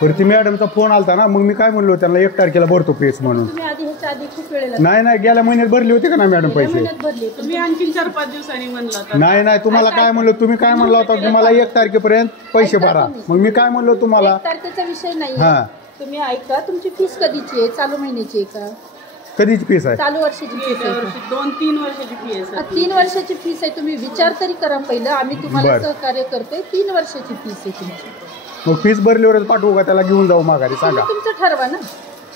पण ती मॅडमचा फोन आलता ना, मग मी काय म्हणलो त्यांना 1 तारखेला भरतो पेस म्हणून. नाही गेल्या महिन्यात भरली होती का ना मॅडम पैसे? तुम्ही आणखी 4-5 दिवसांनी म्हणला. नाही तुम्हाला काय म्हणलो, तुम्ही काय म्हणला होता की मला 1 तारखेपर्यंत पैसे भरा. मग मी काय म्हणलो तुम्हाला 1 तारखेचा विषय नाही. तुम्ही ऐका, तुमची फीस कधीची आहे? चालू महिन्याची आहे का? कधीची फीस आहे? चालू वर्षाची फीस आहे. 2-3 वर्षाची फीस आहे. 3 वर्षाची फीस आहे. तुम्ही विचार तरी करा पहिलं. आम्ही तुम्हाला सहकार्य करतोय. 3 वर्षाची फीस आहे तुमची. मग फीस भरल्यावरच पाठवू का त्याला घेऊन जाऊ माघारी? सांगा. तुमचं ठरवा ना.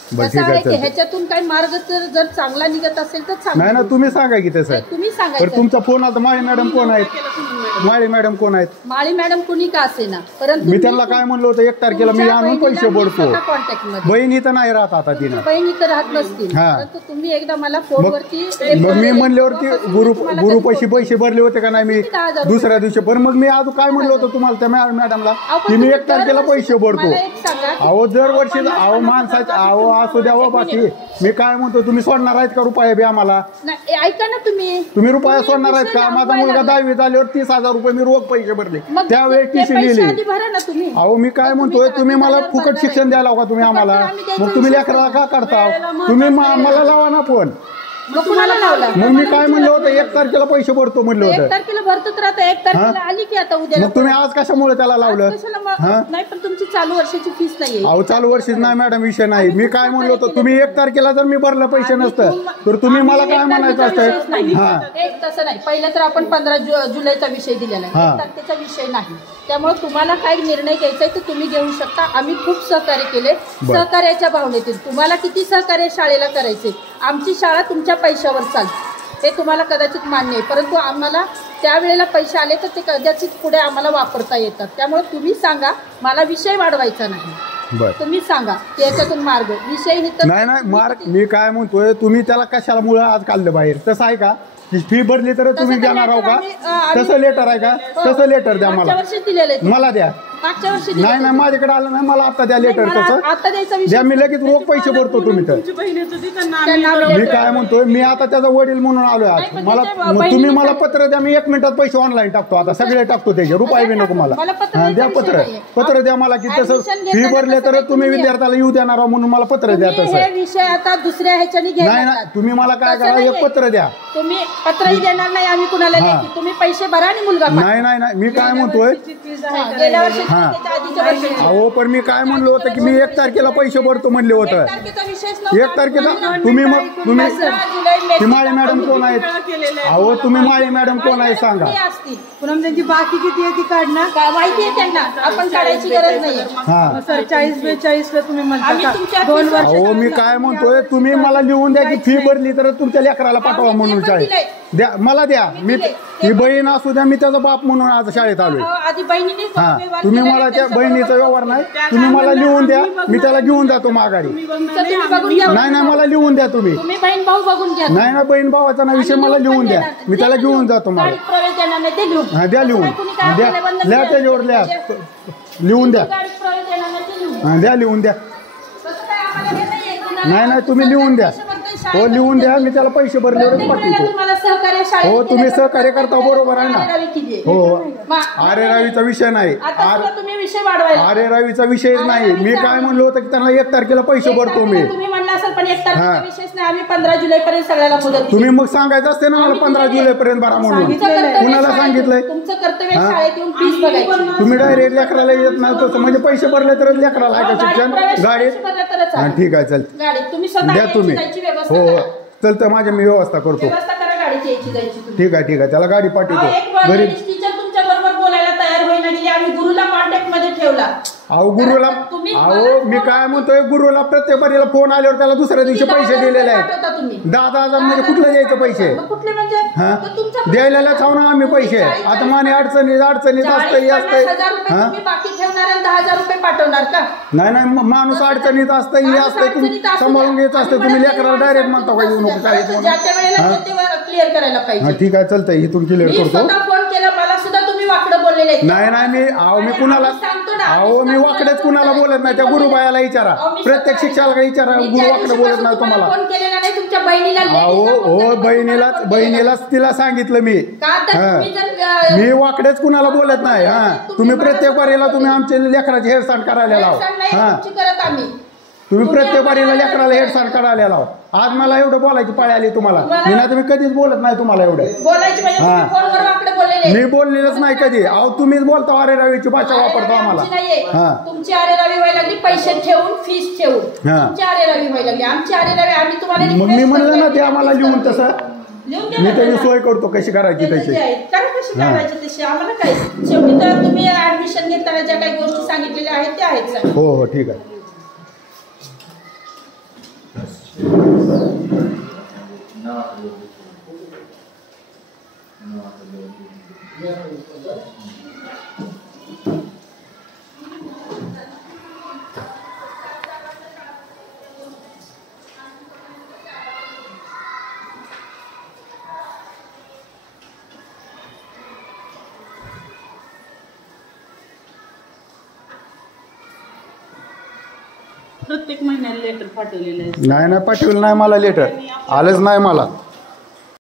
कसं आहे की ह्याच्यातून काही मार्ग जर चांगला निघत असेल तर नाही ना, तुम्ही सांगा की तसं. तुम्ही सांगायचं. तुमचा फोन आला. माळी मॅडम कोण आहेत? माळी मॅडम कोण आहेत? माळी मॅडम कुणी का असे ना, परंतु मी त्यांना काय म्हणलो होतं 1 तारखेला मी आणून पैसे भरतो. बहिणी तर नाही राहत आता तिनं. बहिणी तर राहत नसतील, परंतु तुम्ही एकदा मला फोनवरती. मग मी म्हणल्यावरती गुरु पैसे भरले होते का नाही मी दुसऱ्या दिवशी? पण मग मी आज काय म्हणलो होतं तुम्हाला त्या मॅडमला की मी 1 तारखेला पैसे भरतो. अहो दरवर्षी अहो माणसाचे अहो असू द्या हो. बाकी मी काय म्हणतो, तुम्ही सोडणार आहेत का रुपये बी आम्हाला? ऐका ना, तुम्ही रुपया सोडणार आहेत का? माझा मुलगा 10वी झाल्यावर 30,000 रुपये मी रोख पैसे भरले. त्यावेळी टीसी लिहिली. अहो मी काय म्हणतोय, तुम्ही मला फुकट शिक्षण द्यायला का तुम्ही आम्हाला? मग तुम्ही लेकराला का करता? तुम्ही मला लावा ना फोन. मग मी काय म्हणलं होतं 1 तारखेला पैसे भरतो म्हणलं होतं. 1 तारखेला भरतो तर आता 1 तारखेला आली की आता उद्या. मग तुम्ही आज कशामुळे त्याला लावलं? नाही पण तुमची चालू वर्षाची फीस नाहीये. अहो चालू वर्षीच नाही मॅडम, विषय नाही. मी काय म्हणलो होतो, तुम्ही 1 तारखेला जर मी भरलं पैसे नसतं तर तुम्ही मला काय म्हणायचं असतं? तसं नाही. पहिलं तर आपण 15 जुलैचा विषय दिलेला आहे. 1 तारखेचा विषय नाही. त्यामुळे तुम्हाला काय निर्णय घ्यायचा आहे तर तुम्ही घेऊ शकता. आम्ही खूप सहकार्य केले, सहकार्याच्या भावनेतील. तुम्हाला किती सहकार्य शाळेला करायचे? आमची शाळा तुमच्या पैशावर चालते, हे तुम्हाला कदाचित मान्य आहे, परंतु आम्हाला त्यावेळेला पैसे आले तर ते कदाचित पुढे आम्हाला वापरता येतात. त्यामुळे तुम्ही सांगा, मला विषय वाढवायचा नाही. तुम्ही सांगा याच्यातून मार्ग. विषय नाही मार्ग मी काय म्हणतोय, तुम्ही त्याला कशाला मुळे आज काढलं बाहेर? तसं आहे का? फी भरली तर तुम्ही देणार आहो का? तसं लेटर आहे का? तसं लेटर द्या मला द्या. नाही माझ्याकडे आलं नाही. मला आता द्या लेटर. तसं द्या, मी लगेच रोख पैसे भरतो. तुम्ही तर मी काय म्हणतोय, मी आता त्याचा वडील म्हणून आलोय आज. मला तुम्ही मला पत्र द्या, मी 1 मिनिटात पैसे ऑनलाईन टाकतो. आता सगळे टाकतो त्याचे, रुपये बी नको मला. द्या पत्र द्या मला की तसं फी भरले तर तुम्ही विद्यार्थ्याला येऊ देणार म्हणून मला पत्र द्या. तसं विषय आता दुसऱ्या ह्याच्याने नाही. तुम्ही मला काय करा, एक पत्र द्या. तुम्ही पत्रही देणार नाही आम्ही कुणाला. तुम्ही पैसे भरा आणि मुलगा. नाही मी काय म्हणतोय, अहो पण मी काय म्हणलो होतं की मी 1 तारखेला पैसे भरतो म्हणले होतं. 1 तारखेला तुम्ही माळी मॅडम कोण आहेत? अहो तुम्ही माळी मॅडम कोण आहे सांगा. पुन्हा त्यांची बाकी किती आहे ती काढणार माहिती आहे त्यांना, आपण काढायची गरज नाही. हा सर 40-42 ला तुम्ही म्हणता 2 वर्ष. अहो मी काय म्हणतोय, तुम्ही मला लिहून द्या की फी भरली तर तुमच्या लेकराला पाठवा म्हणून शाळेत द्या. मला द्या. मी ही बहीण असू द्या, मी त्याचा बाप म्हणून आज शाळेत आलोय. तुम्ही मला त्या बहिणीचा व्यवहार नाही, तुम्ही मला लिहून द्या, मी त्याला घेऊन जातो माघारी. नाही मला लिहून द्या तुम्ही. बहीण भाऊ बघून घ्या. नाही बहीण भावाचा ना विषय, मला लिहून द्या, मी त्याला घेऊन जातो मला. द्या लिहून द्या त्याच्यावर लिहून द्या. द्या लिहून द्या. नाही तुम्ही लिहून द्या. हो लिहून द्या, मी त्याला पैसे भरल्यावरच पाठवतो. हो तुम्ही सहकार्य करता, बरोबर आहे ना? हो आरे रावीचा विषय नाही. आरे रावीचा विषयच नाही. मी काय म्हणलो होतं की त्यांना 1 तारखेला पैसे भरतो मी. आम्ही 15 जुलै पर्यंत सगळ्याला मुदत. तुम्ही मग सांगायचं असते ना मला 15 जुलै पर्यंत भरा म्हणून. कुणाला सांगितलंय? तुमचं कर्तव्य शाळेत येऊन फीस बघायची. तुम्ही डायरेक्ट लेकराला येत नाही तसं, म्हणजे पैसे भरले तरच लेकराला आहे का शिक्षण? गाडीत ठीक आहे चल द्या तुम्ही. हो चलतं, माझ्या मी व्यवस्था करतो. ठीक आहे त्याला गाडी पाठवतो घरी. तुमच्या बरोबर बोलायला तयार होईना गेली. आम्ही गुरुला कॉन्टॅक्ट मध्ये ठेवला. अहो गुरुला, अहो मी काय म्हणतोय, गुरुला प्रत्येक बारीला फोन आल्यावर त्याला दुसऱ्या दिवशी पैसे दिलेले आहेत. 10,000 म्हणजे कुठले द्यायचे पैसे? द्यायला खाऊ ना आम्ही पैसे. आता माने अडचणीत असतंय नाही माणूस अडचणीत असतं, हे असतं, तुम्ही सांभाळून घ्यायचं असतं. तुम्ही लेकराला डायरेक्ट म्हणता का येऊ नको शाळेत? क्लिअर करायला पाहिजे. ठीक आहे चालतंय, इथून क्लिअर करतो. फोन केला मला सुद्धा, तुम्ही वाकडं बोललेले नाही मी कुणाला, अहो मी वाकडेच कुणाला बोलत नाही. त्या गुरुबायाला विचारा, प्रत्येक शिक्षकाला विचारा, गुरु वाकडं बोलत नाही तुम्हाला. फोन केलेला नाही तुमच्या तुमच्या बहिणीला बहिणीलाच तिला सांगितलं मी. का तर तुम्ही जर मी वाकडेच कुणाला बोलत नाही. तुम्ही प्रत्येक बारीला तुम्ही आमच्या लेकराची हेरसांड करायला लाव. करत आम्ही तुम्ही प्रत्येक बारीला लेकराला हेरसांड करायला लाव. आज मला एवढं बोलायची पाळी आली तुम्हाला. मी ना तुम्ही कधीच बोलत नाही तुम्हाला एवढं बोलायची. मी बोललेलंच नाही कधी. अहो तुम्हीच बोलता अरे रवीची भाषा वापरतो आम्हाला. तुमची अरे रवी व्हायला लागली, पैसे ठेवून फीस ठेवून तुमची अरे रवी व्हायला लागली. आमची अरे रवी आम्ही तुम्हाला मग मी म्हणलं ना ते आम्हाला लिहून तसं मी त्याची सोय करतो कशी करायची तशी. कशी करायची तशी आम्हाला काय. शेवटी तर तुम्ही ऍडमिशन घेताना ज्या काही गोष्टी सांगितलेल्या आहेत त्या आहेत. हो हो ठीक आहे. प्रत्येक महिन्याला लेटर पाठवलेलं आहे. नाही पाठवलं नाही मला लेटर. आलंच नाही मला.